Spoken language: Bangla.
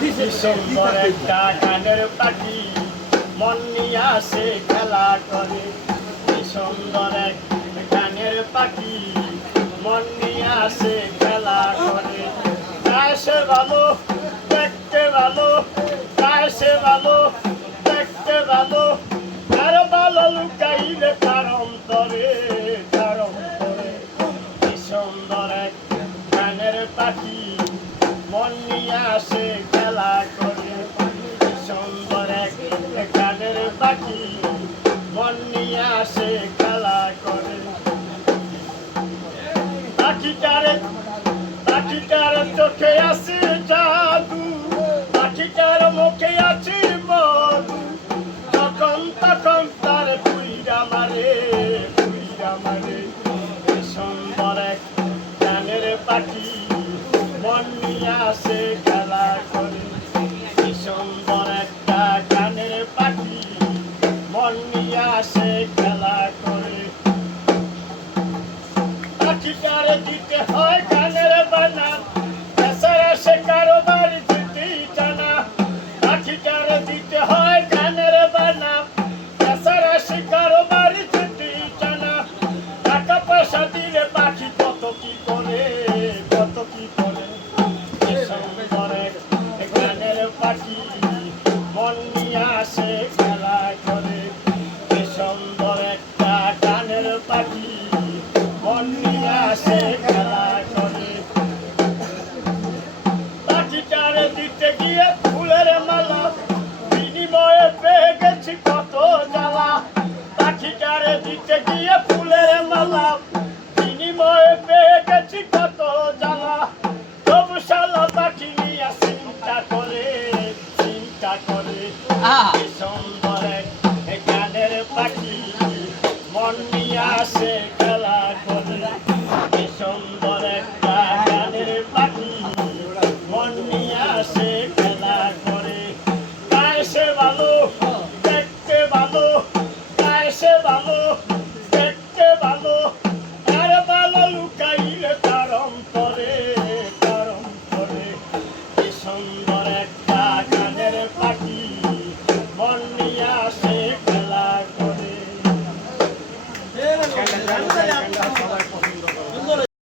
ডিসেম্বর একটা গানের পাখি মন নিয়ে আসে খেলা করে। ডিসেম্বর এক গানের পাখি মন নিয়ে আসে খেলা করে। গায়ে ভালো দেখতে ভালো, গায়ে ভালো দেখতে ভালো, আরো ভালো লুকাইলে তার অন্তরে, তার অন্তরে। ডিসেম্বর এক গানের পাখি মন নিয়ে আসে খেলা করে। ডিসেম্বর এক গানের পাখি মন নিয়ে আসে খেলা করে। পাখিটার চোখে আছে জাদু, পাখিটার মুখে আছে মধু, তখন তখন তার পুইরা মারে, পুইরা মারে। ডিসেম্বর এক গানের পাখি মন নিয়ে আসে খেলা করে। ডিসেম্বর একটা গানের পাখি মন নিয়ে আসে খেলা করে। পাখিটারে দিতে হয় গানের বানান, এছাড়া সে কারোবার দিতেই জানা। পাখিটারে দিতে হয় গানের বানান, এছাড়া সে কারোবার দিতেই জানা। টাকা পয়সা দিলে পাখি কত কি করে, কত কি করে। ডিসেম্বর এক গানের পাখি মন নিয়ে আসে খেলা করে। ডিসেম্বর একটা গানের পাখি মন নিয়ে আসে খেলা করে। পাখিটারে দিতে গিয়ে ফুলের মালা, বিনিময়ে পেয়ে গেছি কত জ্বালা। পাখিটারে দিতে গিয়ে ফুলের মালা, বিনিময়ে পেয়ে গেছি কত জ্বালা। তবু শালা পাখি নিয়ে চিন্তা করে, চিন্তা করে। ডিসেম্বর এক গানের পাখি মন নিয়ে আসে খেলা করে। ডিসেম্বর একটা গানের পাখি মন নিয়ে আসে খেলা করে। গায়ে ভালো দেখতে ভালো, গায়ে ভালো দেখতে ভালো, আর ভালো লুকাইলে তার অন্তরে, তার অন্তরে। ডিসেম্বর একটা